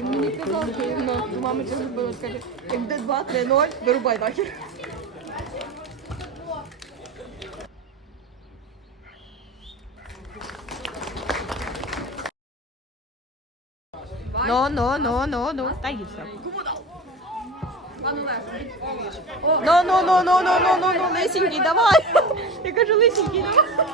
Мені казав, що ну, мама це зробила, каже, як де 2, 3, 0, вирубай нахер. Ну, ну, ну, ну, ну, та їй все. Ну, ну, ну, ну, ну, ну, ну, ну, лисенький, давай. Я кажу, лисенький, давай.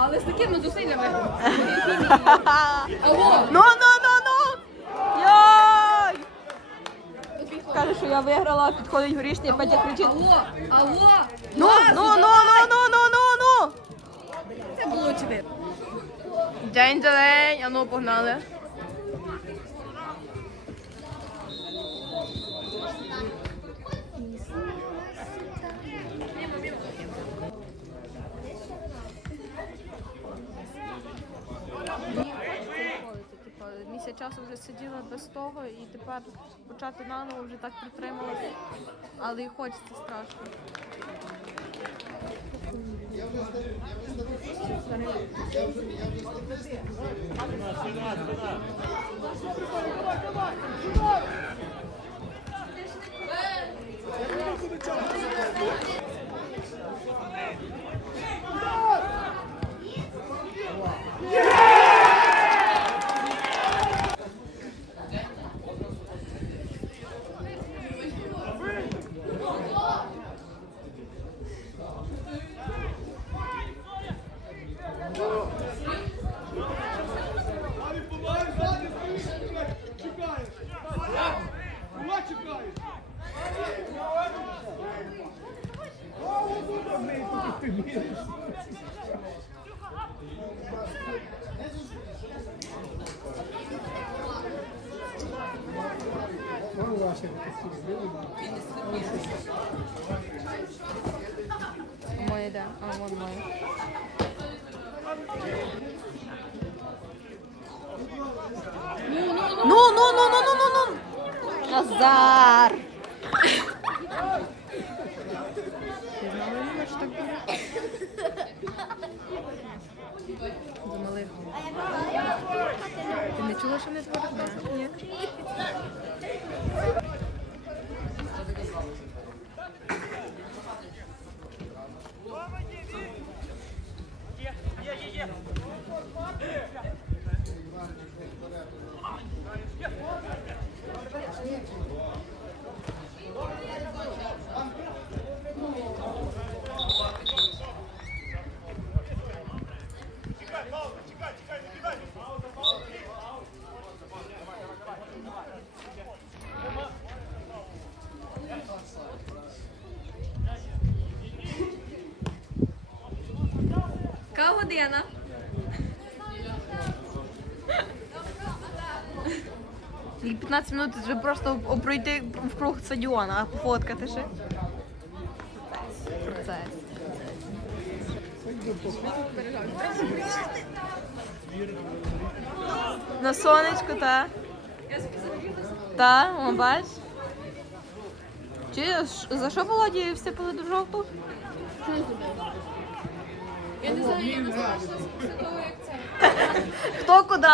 Але з такими зусиллями. Алло! Ну, ну, ну, ну. Йой! Каже, що я виграла, підходить горішня, Петя кричить. Алло! Алло! Ну, ну, ну, ну, ну, ну, ну, ну. Це було очевидно. День за день, а ну погнали. Того і тепер почати наново вже так притрималася, але і хочеться страшно. Моє де? А, вон моє. Ну, ну, ну, ну, ну, ну, ну. Назар. Ти знала, Ліна, що так буде? За малих. Ти не чула, що не творить? Ні. Яка година? Тільки 15 минут вже просто пройти в круг стадіона, а пофоткати ще. На сонечку, та. Та, о, бач. Чи за що Володі всипали до жовту? Я не знаю, я не знаю, після того, як це. Хто куди?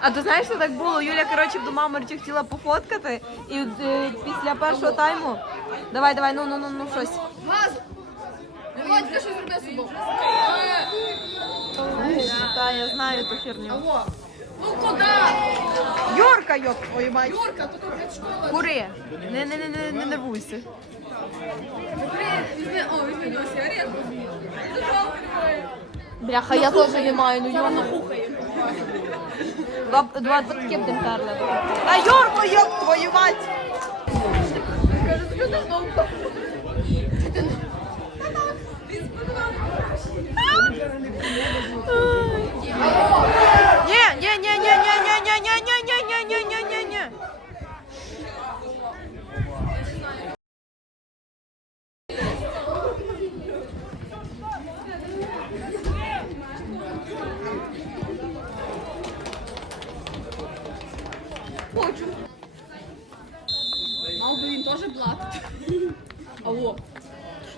А ти знаєш, що так було? Юля, коротше, до маморті хотіла пофоткати, і е, після першого тайму. Давай, давай, ну, ну, ну, ну, щось. Газ! Володь, ти що зроби з собою? Та, я знаю ту херню. Алло! Ну куди? Юрка, йоп, твою мать. Юрка, тут блядь, школа. Кури. Не, не, не, не, не нервуйся. Бляха, я тоже не маю, ну йома. Два, два таки будем перли. А Йорко, йоп, твою мать! Він сподобався. Може блак. Ало.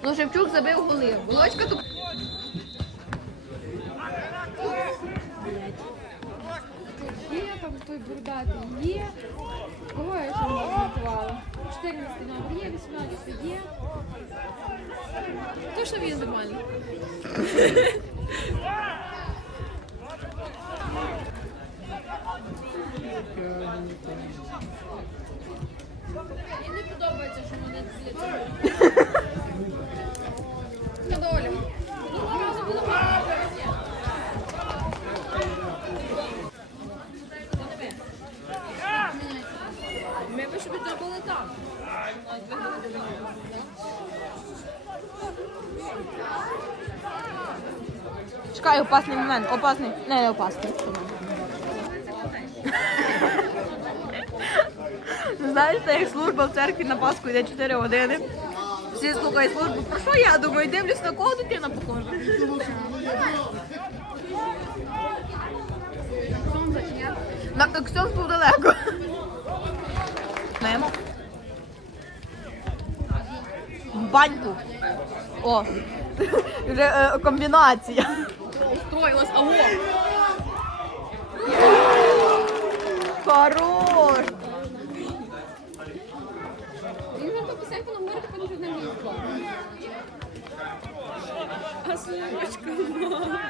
Ну, Шевчук забив голи. Володька тут. Є там той бурдатий є. Кого я ще не готувала? 14 номер є, 18 є. То, що він нормально. Мені не подобається, що мене для цього. Доля. Ну, разом було багато. Ми б собі то були там. Чекай, опасний момент. Опасний. Не, не опасний. Знаєш, це як служба в церкві на Пасху йде 4 години. Всі слухають службу. Про що я думаю? Дивлюсь, на кого дитина похожа. На Ксьон був далеко. Мемо. Баньку. О, вже е, комбінація. Устроилась, алло. Хорош. Дай поломер понад на місце. А сумочка мама.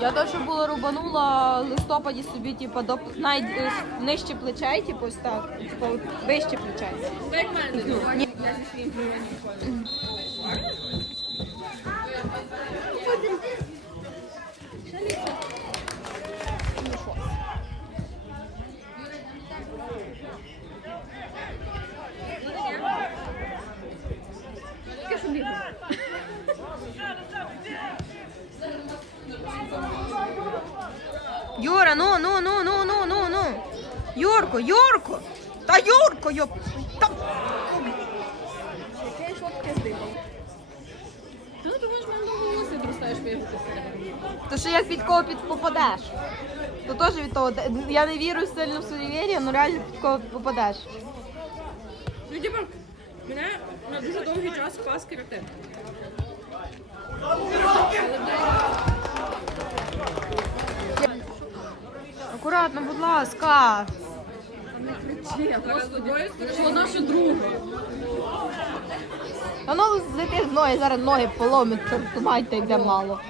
Я теж що було рубанула в листопаді собі, типу, до най, е, нижче плечей, типу, ось так, типу, вище плечей. Як мене? Я зі своїм плюванням. Таке що ліво. Юра, ну, ну, ну, ну, ну, ну, ну. Юрко, Юрко! Та Юрко, йоп! Та... Ти не думаєш, мене довго волосся відростаєш виявити То що як під кого під попадеш? То теж від того. Я не вірю сильно в суєвір'я, але реально під кого попадеш. Ну, типа, мене на дуже довгий час спас карате. Акуратно, будь ласка. Воно друге. Ну, Воно зайти з ноги, зараз ноги поломить, чортувати йде мало.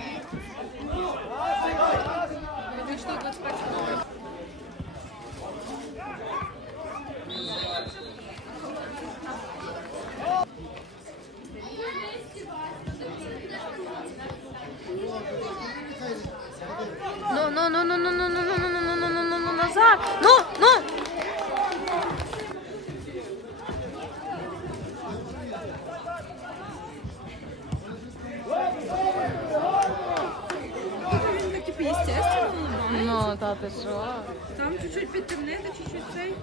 Та ти що? Там чуть-чуть підтемнити, чуть-чуть цей.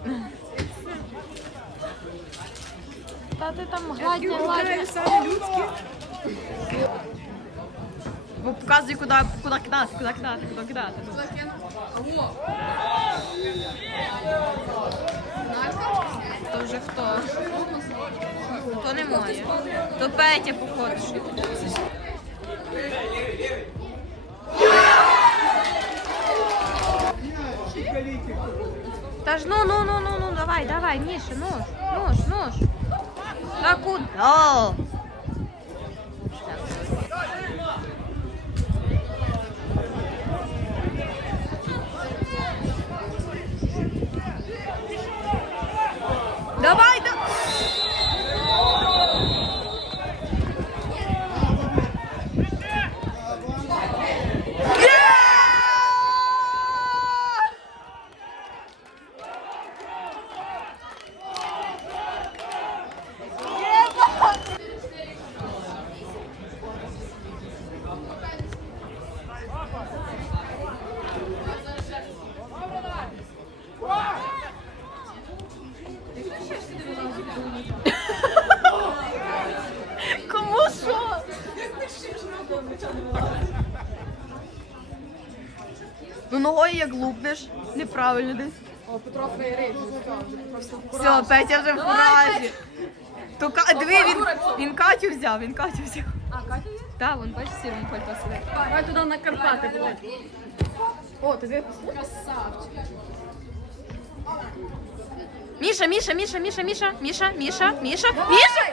Та ти там гладня, гладня. людські. Бо показуй, куди, куди кидати, куди кидати, куди кидати. Алло. То вже хто? То не моє. То Петя, походу. Та ж ну, ну, ну, ну, ну, давай, давай, Миша, нож, нож, нож. Да ну, ж. Та куди? Давай, да... Ну ногою як лупнеш. Неправильно десь. О, Петро Фейрей. Все, Петя вже в куражі. То Ка- диви, він, він Катю взяв, він Катю взяв. А, Катя є? Так, вон бачиш, сірим пальто сидить. Давай туди на Карпати буде. О, ти диви, красавчик. Міша, Міша, Міша, Міша, Міша, Міша, Міша, Міша,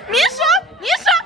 Міша, Міша!